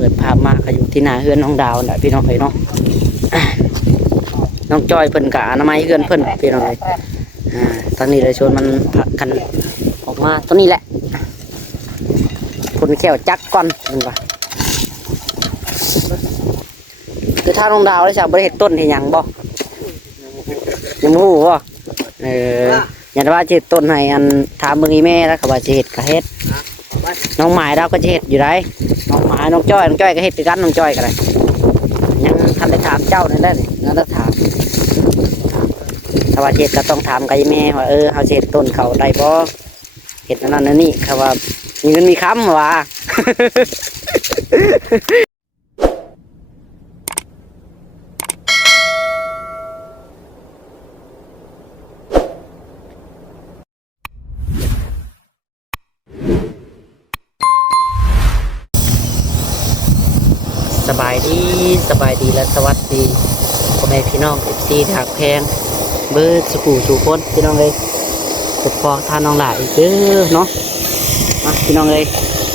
ปิดภาพมาก็อยู่ที่หน้าเฮือนน้องดาวแหละพี่น้องเอ้ยเนาะน้องจอยเพิ่นกะอนามัยเฮือนเพิ่นพี่น้องเอ้ยตอนนี้เลยชวนมันพักกันออกมาตัวนี้แหละคนแก้วจักก่อนเป็นว่าคือถ้าน้องดาวได้จากบริเหตุต้นเห็นยังบ่ยังมู้บ่อย่างว่าจะต้นให้อันถามเมืองอีแม่แล้วก็ว่าจะเห็ดก็เห็ดน้องหมายเราก็จะเห็ดอยู่ได้น้องหมายน้องจ้อยก็เห็ดไปกันน้องจ้อยก็ได้ยังทันได้ถามเจ้านั่นได้นั่นต้องถามถ้าว่าเห็ดก็ต้องถามกับอีแม่ว่าเขาจะเห็ดต้นเขาได้บ่เห็ดนั่นนั่นนี่เขาว่ามีเงินมีคำว่าสบายดีและสวัสดีพ่อแม่พี่น้องFCหักแพงเบิร์ดสู่คนพี่น้องเลยปกครองท่านน้องหลายเด้อเนาะมาพี่น้องเลย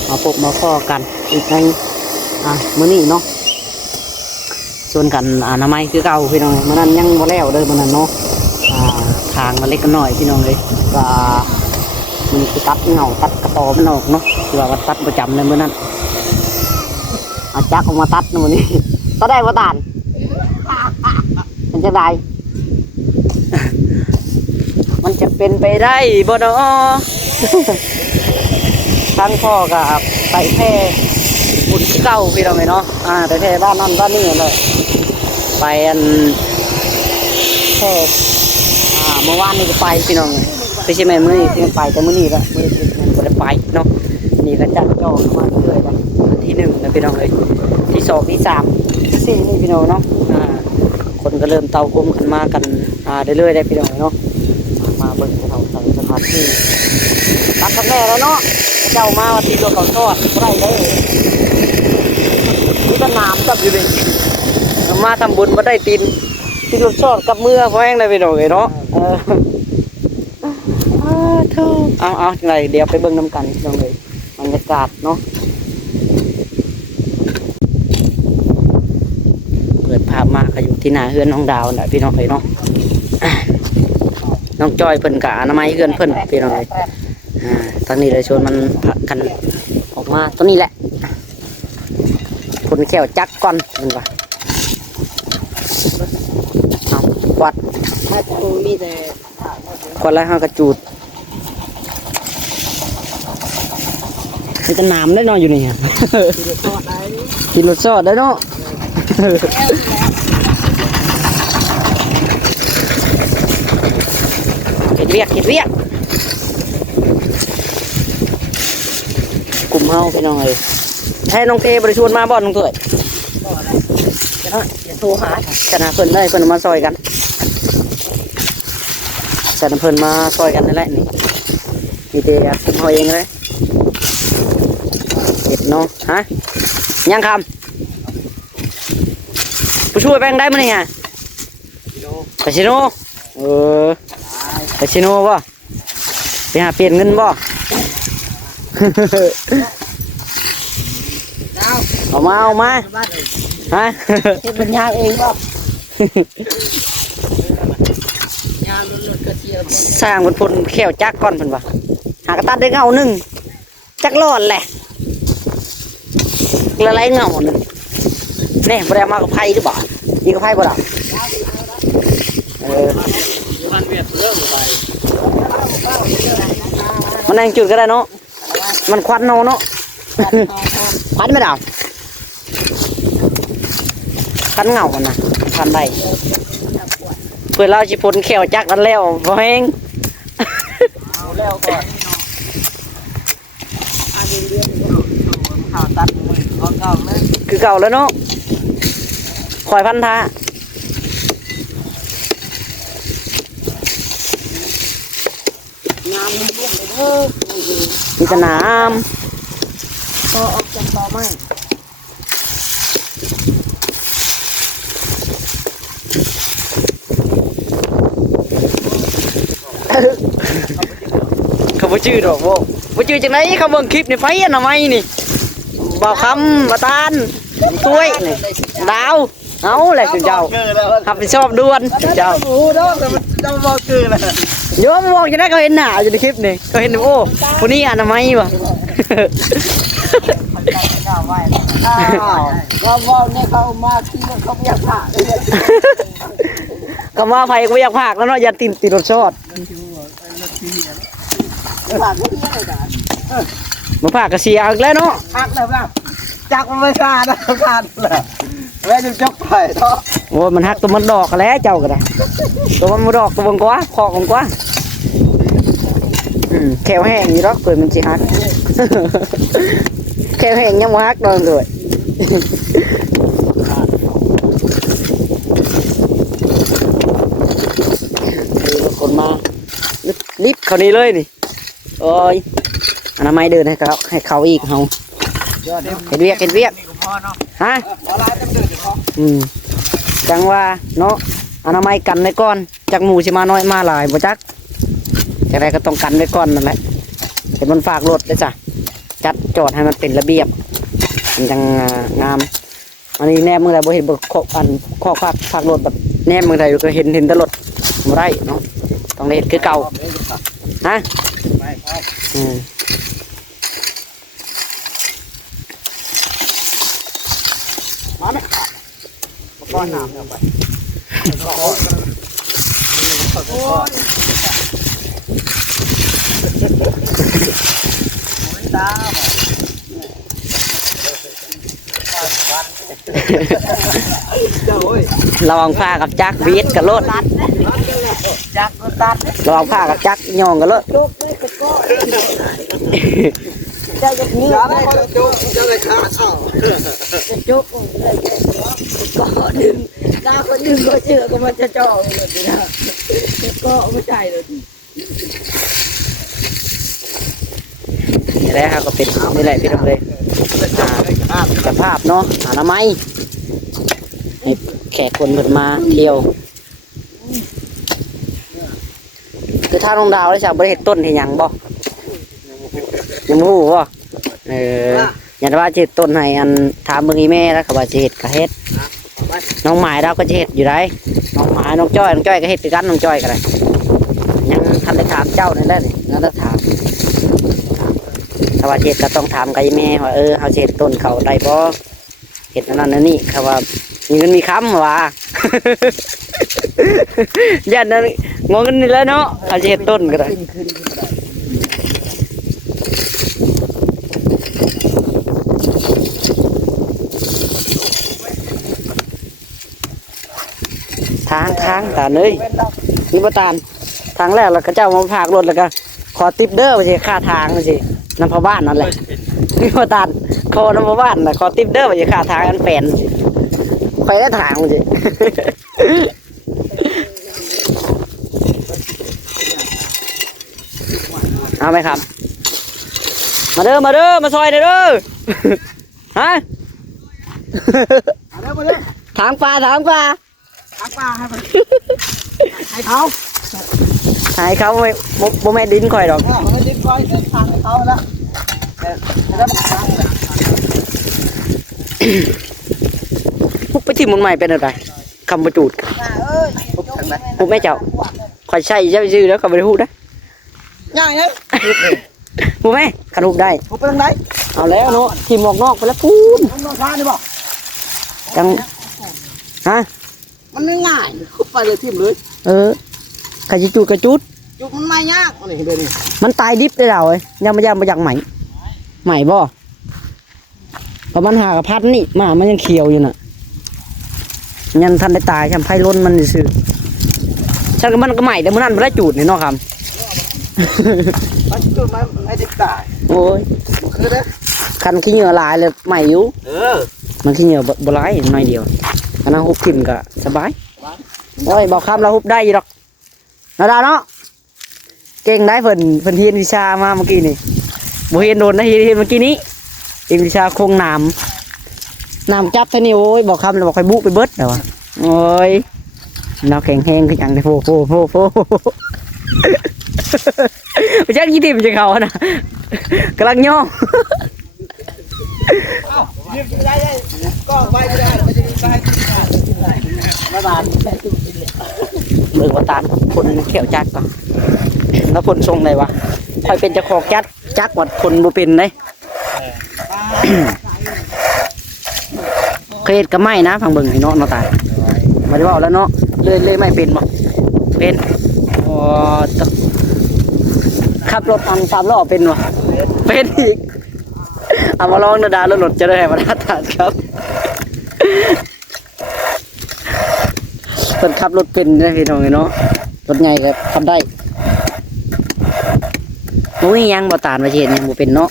มาพบมาพ้อกันอีกในมื้อนี้เนาะส่วนกันอนามัยคือเก่าพี่น้องมื้อนั้นยังบ่แล้วเด้อมื้อนั้นเนาะทางมาเล็กกันหน่อยพี่น้องเลยก็มันคือตัดเงาตัดกระตอมันออกเนาะที่ว่าตัดประจำเลยมื้อนั้นอาจักออกมาตัดนะมื้อนี้ตัดได้บ่ตานมันจะได้มันจะเป็นไปได้บ่เนาะทั้งพ่อกับไปแพร่บุญเก่าพี่น้องเนาะไปแพร่บ้านนั่นบ้านนี่เลยไปอันแพร่เมื่อวานนี่ก็ไปพี่น้องคือใช่ไหมมื้อนี้ที่ไปแต่มื้อนี้ละมื้อนี้มันบ่ได้ไปเนาะนี่ก็จัดจองมาเรื่อยๆวันที่1นะพี่น้องเอ้ยที่2ที่3ที่4นี่พี่น้องเนาะคนก็เริ่มเตาอมขึ้นมากันเรื่อยๆได้พี่น้องเนาะมาเบิ่งเขาใส่สถานที่ตัดกันแน่แล้วเนาะเจ้ามาวันที่ตัวเขาทอดไรได้นี่ก็น้ำจับอยู่เลยมาทำบุญมาได้ตีนรถทอดกับมือเพราะแห้งได้พี่น้องเลยเนาะเอาไงเดี๋ยวไปเบิ่งน้ำกันพี่น้องเลยบรรยากาศเนาะเปิดภาพมาก็อยู่ที่หน้าเฮือนน้องดาวแหละพี่น้องเลยเนาะน้องจอยเพิ่นกะอนามัยเฮือนเพิ่นพี่น้องเลยตอนนี้เลยชวนมันพักกันออกมาตัวนี้แหละคนแก้วจักก่อนเป็นว่าเอากวาดมีแต่กวาดแล้วห้ากระจูดมีแต่น้ำได้นอนอยู่นี่กินรสชอดได้เนาะเห็ดเวียกกลุ่มเฮาไปน้องเลยให้น้องเทบริชวนมาบ่อนน้องตัวจะโทรหาชนะเพิ่นได้เพิ่นมาซอยกันชนะเพิ่นมาซอยกันนั่นแหละนี่มีเดียกลุ่มเฮาเองเลยเห็ดเนาะฮะยังคำผู้ช่วยแบงได้มั้ยเนี่ยคาสิโนคาสิโนบ่ไปหาเปลี่ยนเงินบ่เอามาฮะเป็นยาเองบ่สร้างบนพลแขวจักก่อนเพิ่นว่าหากระตัดได้เงาหนึ่งจักรอดแหละละลายเงาหนึ่งนี่บ่ได้มากับไผ่หรือเปล่ามีกับไผ่บ่ล่ะมันแรงจุดก็ได้เนาะมันควันเนาะควันไม่ดาวควันเงากันนะควันได้เพื่อเราจะพ้นแขวจักกันแล้วพอแห้งแล้วก่อนข่าวตัดมือเก่าเลยคือเก่าแล้วเนาะคอยพันธะน้ำมันร่วงเลยเด้อมีแต่น้ำต่อออกจากต่อไม้เขาบ่ชื่อดอกบ่ชื่อจังไหนเขาเบิ่งคลิปในไฟอนามัยนี่ บ่าวคำบ่ตานตุ้ยดาวเอาแหละคุณเจ้าขับไปชอบด้วนคุณเจ้า โอ้ดอกแต่มันจะบอกคือนะ โยมบอกจะได้เขาเห็นหน้าอยู่ในคลิปนี่เขาเห็นโอ้คนนี้อนามัยวะ ก็บอกเนี่ยเขามาที่เขาอยากผ่า ก็มาไผก็อยากพากแล้วเนาะอย่าติดรถชอด ผ่าที่นี่เลยนะ มาพากก็เสียอีกแล้วเนาะ พักเลยนะจักมันไม่ขาดนะขาดเลยแม่จะจกไปเนาะ โอ้มันหักตัวมันดอกแล้วเจ้าก็ได้ตัวมันบ่ดอกตัวมันกว่าคอกมันกว่าแขวแห้งอยู่ดอกเปิดมันสิหัก แขวแห้งยังบ่หักดอกเลยคนมาลิฟต์เขานี่เลยนี่โอ้ยอนามัยเดินให้เขาอีกเฮาเห็นเวียกฮะจังว่าเนาะอนามัยกันไว้ก่อนจากหมู่สิมาน้อยมาหลายบ่จักจังไดก็ต้องกันไว้ก่อนนั่นแหละเห็นมันฝากรถได้จ้ะจัดจอดให้มันเป็นระเบียบมันจังงามอันนี้แนบมือใดบ่เห็นบ่ข้อฝากรถแบบแนบมือใดก็เห็นแตรถบ่ได้เนาะต้องเฮ็ดคือเก่าฮะมาไหมก้อนน้ำเอาไปตา ระวังผ้ากับจักวีดกับรถ จักก็ตัด ระวังผ้ากับจักย่องกับรถ จุกนี่ก็จะจะนี่จะจุกจะเลยขาดเอาจะจุกก็ดึงตาก็ดึงก็เชื่อก็มันจะจ่อเลยนะก็ไม่ใจเลย นี่แหละครับก็เป็นนี่แหละพี่น้องเลยสภาพเนาะอนามัยให้แขกคนเพิ่นมาเที่ยวคือถ้าน้องดาวได้จากบริเวณต้นเห็นยังบ่ยังบ่รู้บ่อย่างว่าจะเฮ็ดต้นให้อันถามเบิ่งอีแม่แล้วก็ว่าจะเฮ็ดก็เฮ็ดน้องหมายเราก็จะเฮ็ดอยู่ได้น้องหมายน้องจ้อยก็เฮ็ดคือกันน้องจ้อยก็ได้ยังทันได้ถามเจ้านั่นได้นั่นได้ถามถ้าว่าเฮ็ดก็ต้องถามกับอีแม่ว่าเฮาสิเฮ็ดต้นเขาได้บ่เฮ็ดอันนั้นอันนี้เขาว่ามีเงินมีคำว่า ยันนั้นงงกันนี่แล้วเนาะเอาสิเฮ็ดต้นก็ได้ทางตาเอ้ยนี่บ่ตานทางแรกแล้วก็เจ้ามาพากรถแล้วก็ขอติปเด้อว่าสิค่าทางว่าสินำพ่อบ้านนั่นแหละนี่บ่ตานขอนำพ่อบ้านน่ะขอติปเด้อว่าสิค่าทางอันแปลนไปได้ทางว่าสิ เอาไหมครับมาเด้อมาซอยเด้อ ฮะ ถางปลาทักปลาให้มันให้เขา หายเขาไม่บ่แม่ดินข่อยดอก ไม่ได้คอยเส้นทางให้เขาแล้วแล้วมันค้างเลย พุกไปที่มุนใหม่เป็นอะไรคำประจูดพุกแม่เจ้าข่อยใช่เจ้าชื่อแล้วก็ไม่ได้พูดนะ ง่ายนะ พูดไหมขนุบได้ ผมไปทางไหน เอาแล้วเนาะทีมออกนอกไปแล้วพูน ผมนอนฟ้านี่บอก จังฮะ มันไม่ง่ายคุบไปเลยทิ่มเลย กระจุดจุกมันไม่ยากนี่เดี๋ยวนี้ มันตายดิบได้แล้วเอ้ยยังมาอยากใหม่บ่เพราะมันหากระพัดนี่มันยังเขียวอยู่น่ะยังทันได้ตายฉันไพ่ล้นมันซื่อฉันก็มันก็ใหม่แต่มันนั่นมันได้จูดนี่เนาะครับ มันจุกมันไม่ได้ตาย โอ้ย คือเด้อ คันขี้เหงื่อลายเลยใหม่อยู่มันขี้เหงื่อบ่ร้ายน้อยเดียวอันนั้นฮุบขึ้นก็สบายโอ้ยบอกคำเราฮุบได้อยู่หรอกนาดาเนาะเก่งได้เพิ่นเฮียนวิชามาเมื่อกี้นี่บ่เฮียนโดนนะเฮียนเมื่อกี้นี้เฮียนวิชาโคงน้ำจับท่านี่โอ้ยบอกคำเราบอกไปบุไปเบิดเดี๋ยวโอ้ยเราแข็งแห้งคืออย่างในโฟไม่ใช่กี่ทีมจะเขานะกำลังย่อ ยืมได้ก็ไปไม่ได้ไม่จะไปมาบานแม่ตุ้มกินเลย เบิ่งว่าตาลคนเขียวจักก่อนแล้วคนทรงไหนวะคอยเป็นเจ้าของจักวัดคนบ่เป็นเลยเคยเฮ็ดก็ไม่นะฟังเบิ่งไอ้เนาะตามาได้ว่าแล้วเนาะเลยไม่เป็นบ่เป็นอ๋อต้องขับรถอัน3ล้อเป็นบ่เป็นอีกเอามาลองดาแล้วรถจะได้มาตรฐานครับเพิ่นขับรถเป็นนะพี่น้องเนาะรถใหญ่ก็ขับได้บ่มีหยังบ่ตานว่าสิเฮ็ดหยังบ่เป็นเนาะ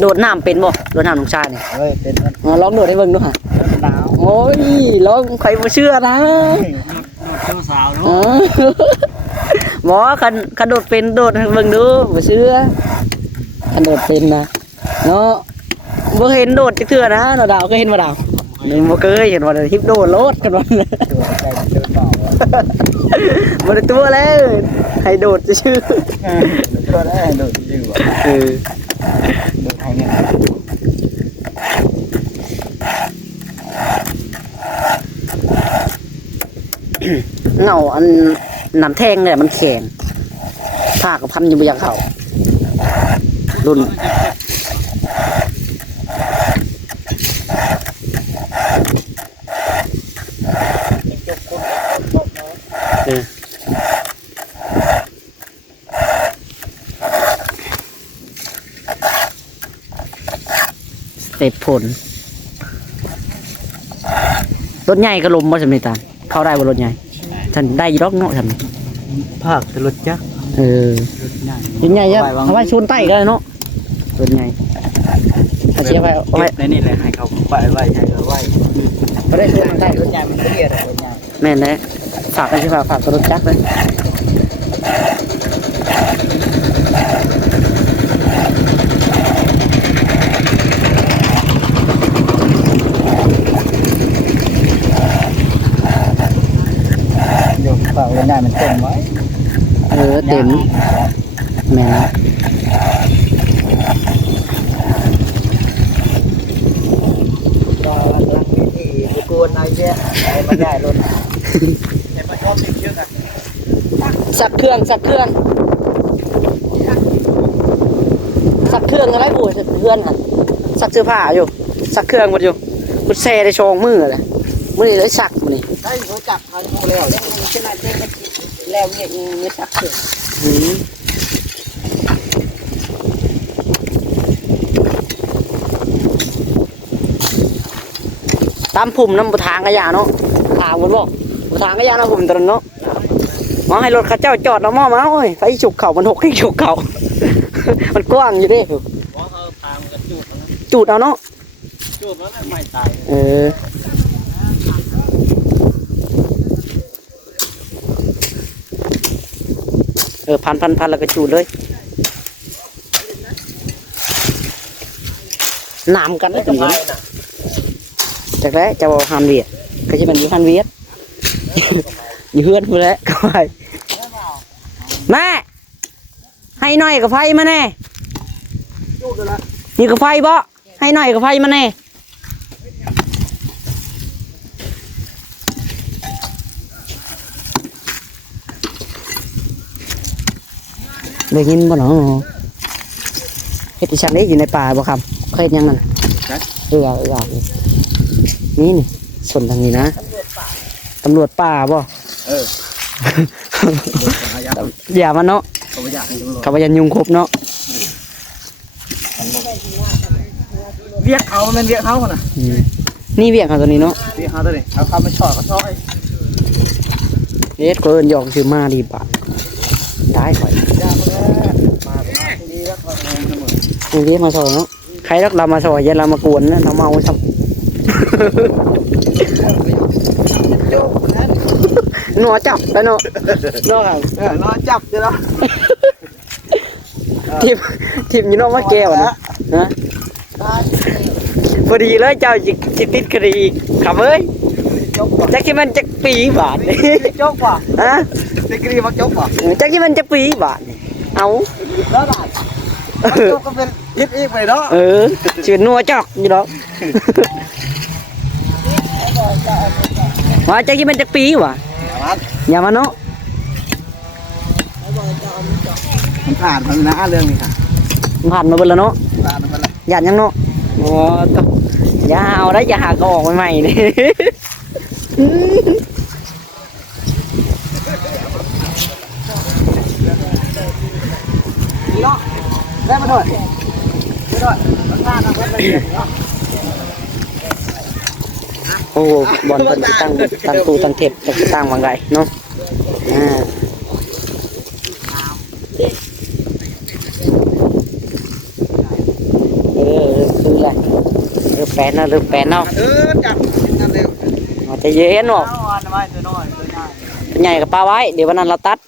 โดดน้ำเป็นบ่โดดน้ำลงชานี่ เฮ้ยเป็น ลองโดดให้เบิ่งดูฮะ หนาว โอ้ยลองใครบ่เชื่อนะ เจ้าสาว เอ เนาะ อหมอคันโดดเป็นโดดให้เบิ่งดูบ่เชื่อคันโดดเป็นนะเนาะบ่เห็นโดดจักเทื่อนะเนาะดาวเคยเห็นบ่ดาวนี่บ่เคยเห็นว่าทิปโดดโลดกันว่า ตัวใจเจ้าสาว บ่ได้ตัวแล้วให้โดดชื่อ ตัวแรกโดดยืม เออ โดดไทยเนี่ย เงาอันน้ำแทงเนี่ยมันแข็งผ้ากับพันอยู่บ่อยากเข้ารุ่นเออเสร็จผลรถใหญ่ก็ลมบ่สำเร็จตามเข้าได้บ่รถใหญ่ท่านได้อยี่ดอกเนาะท่าน ภาคจะรถจักร เออ รถใหญ่ รถใหญ่จะเอาไว้ชนใต้ก็ได้เนาะรถใหญ่ถ้าเชียร์ไว้เอาไว้ ในนี่แหละให้เขาไปไว้ให้เขาไว้ ก็ได้ชนใต้ รถใหญ่มันเครียดรถใหญ่ แม่นเลยฝากกันสิฝากกับรถจักรเลย เดี๋ยวฝากรถใหญ่มันเต็มไว้ เออเต็มแม่น รอหลังวิธีกูกวนไอ้เนี่ยไอ้มันใหญ่รถไอ้มันชอบติดเยอะอะ สักเครื่องอะไรบุ๋ยเพื่อนหันสักเสื้อผ้าอยู่สักเครื่องหมดอยู่กูแช่ได้ชองมือเลยมือนี่เลยสักมือนี่ ได้เขาจับเขาแล้วแล้วมันขนาดเด็กแล้วเนี่ยยังไม่สักเสือ อืมตามพุ่มน้ำบุทางกระยาเนาะทางบนบอกบุทางกระยาน้ำพุ่มตรงเนาะมาให้รถข้าเจ้าจอดแล้วมาโอ้ยไฟฉุกเข่ามันหกให้ฉุกเข่า มันกว้างอยู่เด้ เพราะเขาตามกระจุกนะ จูดเอาเนาะ จุกแล้วไม่ตาย เออพันแล้วก็จูดเลยน้ำกัน ไม่ ได้ ส ดี บาย นะ นะ จากแล้วจะบอกฮันเวียดก็จะเป็นยูฮันเวียด อยู่เพื่อนพูดแล้วก็ไปแม่ให้หน่อยกับไฟมาแน่ จุกแล้ว นี่กับไฟบ่ให้หน่อยกับไฟมาแน่ได้ยินบ่เนาะเฮ็ดอีฉันได้อยู่ในป่าบ่ครับเคยเฮ็ดยังนั่นนี่ส่วนทางนี้นะตำรวจป่าบ่ เออ อย่ามาเนาะ เขาอยากให้ตำรวจ เขาพยันยุงครบเนาะ เรียกเขามันเรียกเขาน่ะ นี่เวียงเขาตัวนี้เนาะ เรียกเขาตัวนี้เอาเขามาชอดเขาชอย เอ็ดก็เอินหยอกชื่อมาดีป่ะได้ข่อย ยากแล้วมาดีแล้วเขาเสมอ นี่มาสอนเนาะใครรักเรามาสอนอย่าเรามากวนนะเราเมาซับ จุกนั่น หนัวจับแล้วเนาะเนาะครับ นอนจับเลยเนาะ ทีมอยู่นอกมาแก้วนะนะพอดีเลยเจ้าจิติดคดีขับเอ้ย จกว่ะ จักที่มันจักปีบาทนี่ จกว่ะ ฮะ เด็กรีมาจกว่ะ จักที่มันจักปีบาทนี่เอา แล้วบาทจกก็เป็น คิดอีกไปเนาะ ชื่อนัวจอกอยู่ดอกว่าจักยี่เป็นจักปีวะอย่ามาเนาะ มันผ่านมันนะเรื่องนี้ค่ะ ผ่านมาเบิ่แล้วเนาะ ผ่านมันละ ยันยังเนาะโอ้ตบอย่าเอาได้อย่าหาก็ออกใหม่ๆนี่ เนาะได้มาด้วยได้ด้วยมันผ่านนะมันเป็นเนาะ โอ้บอลเป็นตั้งตู้ตั้งเทปจะตั้งวางไรเนาะคืออะไรเรือแปนนะเรือแปนเนาะ จับนั่นเร็ว จะเย็นหรอก เอาอันไว้ตัวน้อยตัวใหญ่ ใหญ่กับปลาไว้เดี๋ยววันนั้นเราตัด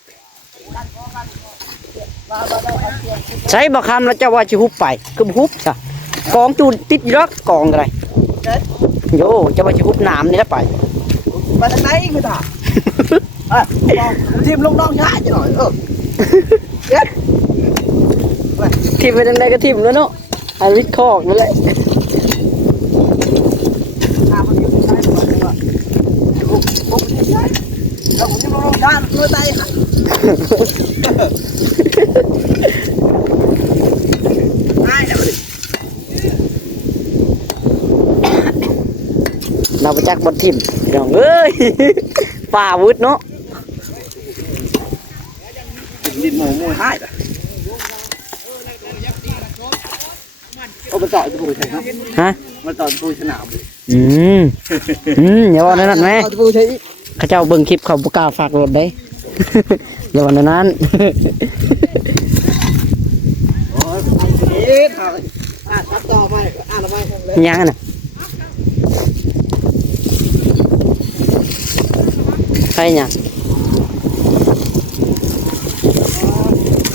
ใช้บะคำแล้วจะว่าจะฮุบไปคือฮุบจ้ะกองจูนติดยกกองอะไรโยจะว่าจะฮุบน้ำนี่แล้วไป มาจากไหนคือถ่าทีมลงน้องง่ายจะหน่อยทีมไปทางใดก็ทีมแล้วเนาะอาวิทคอกนั่นแหละ แล้วผมจะลงด้านด้วยใจค่ะ เราไปจักบนทีมน้องเอ้ยฝ่าวุฒเนาะ ดินหมูให้เอาไปต่อจะปูใช่ครับ ฮะ มาต่อจะปูสนาม อย่าว่านั่นไหม ต่อจะปูใช่ ข้าเจ้าเบิ่งคลิปเขาประกล้าฝากรถได้ อย่าว่านั้น โอ้ยนี่ตัดต่อไปละไม่เลย ยังน่ะใครเนี่ย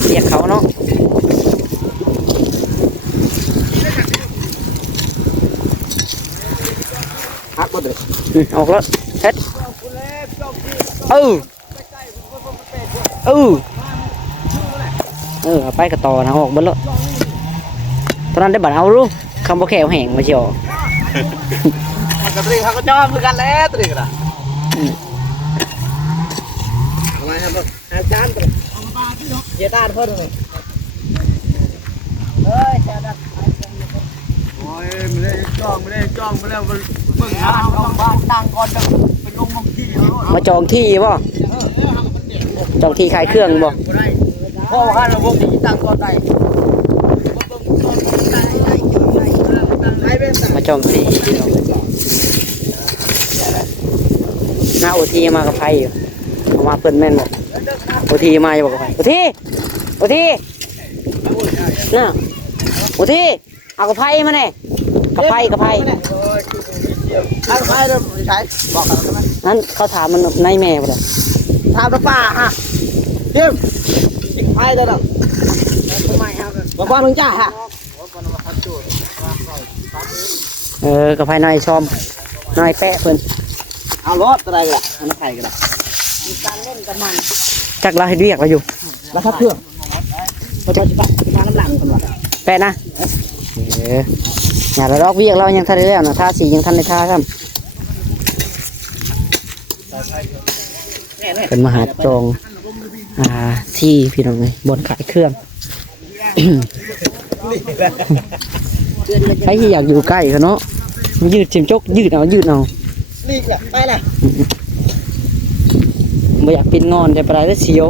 เรียกเขาเนาะ ฮักหมดเลย ออกแล้วเฮ็ดเอาไปกระต่อนะออกเบิ้ลแล้วตอนนั้นได้บัตรเอารู้คำว่าแขวแห้งมาเชียว มันกับตีเขาก็จอมเหมือนกันแล้วตีกันอ่ะทำไมครับอาจารย์เยด้านเพิ่มเลยเฮ้ยแค่นั้นโอ้ยไม่ได้จ้องไม่ได้มึงหาบ้านนั่งก่อนจะไปลงมองที่เขา มาจองที่ป่ะจองที่ขายเครื่องบ่ พ่อว่าเราวงที่ตั้งก่อนได้ มาจองที่หน้าโอทีมากับไฟอยู่เอามาเปิ้นแม่นหมดโอทีมาอยู่กับไฟโอทีน่ะโอทีเอากับไฟมาเนี่ยกับไฟ ตั้งไฟแล้วใช้บอกกันแล้วไหม นั้นเขาถามมันในแม่บ่ล่ะ ทำตัวป้าฮะเดี๋ยวอีกไฟได้หรอบอกว่ามึงจ้าฮะ กับไฟน้อยชอมน้อยแปะเพิ่น เอารถอะไรกันล่ะอันนั้นใครกันล่ะ จักเราให้เรียกเราอยู่ แล้วถ้าเครื่องพอจะทางน้ำหลังกันวะ แปะนะอย่าเราลอกเวียกเรายังทันได้แล้วนะท่าสียังทันในท่าครับเป็นมหาจองที่พี่น้องเลยบนขายเครื่อง ใครที่อยากอยู่ใกล้เขาเนาะยืดเฉียมจกยืดเอา นี่แหละไปละ ไม่อยากปินงอนแต่ปลายแล้วเสียว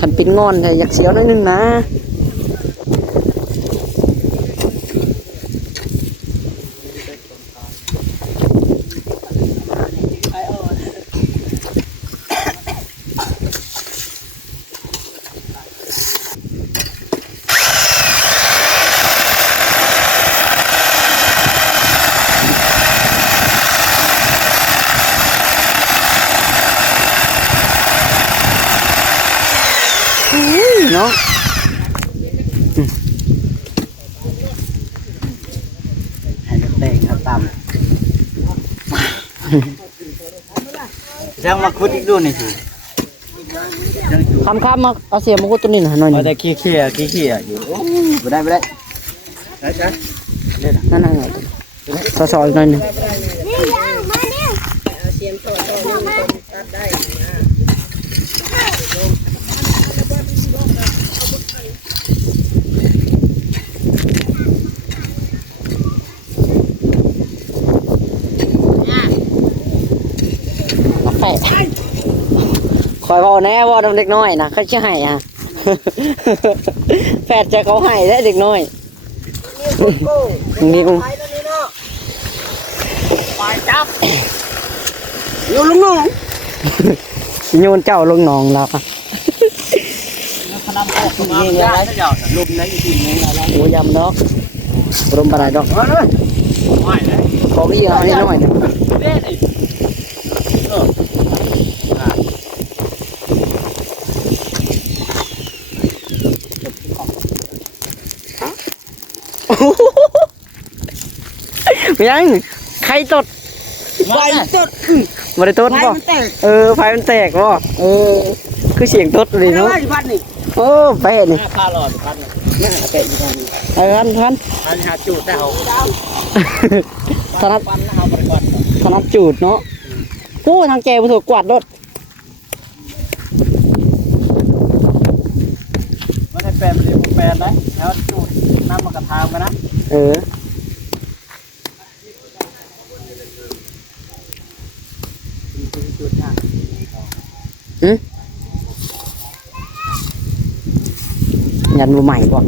คันปินงอนแต่อยากเสียวนิดนึงนะเนาะให้เต่งครับตามช่างมาคุดอีกดูนี่สิ คำมาเอาเสียมกุตัวนี้หน่อย เอาแต่ขี้อยู่ไม่ได้ ใช่ นั่นน่ะซอยๆอีกหน่อยหนึง เอาเสียมโซ่นี่มันตัดได้นะ แฝดคอยเว้าแน่เว่าน้ำเด็กน้อยนะเขาจะให้อ่ะ แฝดจะเขาให้ได้เด็กน้อย นี่กู ไปแล้วนี่เนาะไปจับอยู่ลุงน้อง โยนเจ้าลงหนองแล้วค่ะ ขนมออกมาได้เจ้าลมไหนอยู่ที่นี่แล้ว โอ้ยำดอกรมปลาไหลดอก มาเลยไม่เลย ขอพี่เอาให้หน่อยหนึ่ง เล่นดิเออ ยังใครตด ไฟจุด มาได้ตด ไฟ บ่ มันแตก ไฟมันแตกบ่คือเสียงตดเลยเนาะ พันนี่ โอ้ไปนี่ ผ้าหลอดพันนี่น่าแกะอยู่พันนี่ พัน พันหาจุดได้เอา ถนัด พันเอาไปก่อน ถนัดจูดเนาะโอ้ทางแกบ่ถูกกวาดรถ มันให้แปลนเรียกแปลนนะแล้วจุดน้ำมันกระทามกันนะ จุดเนี่ย ยันบ่ใหม่บ่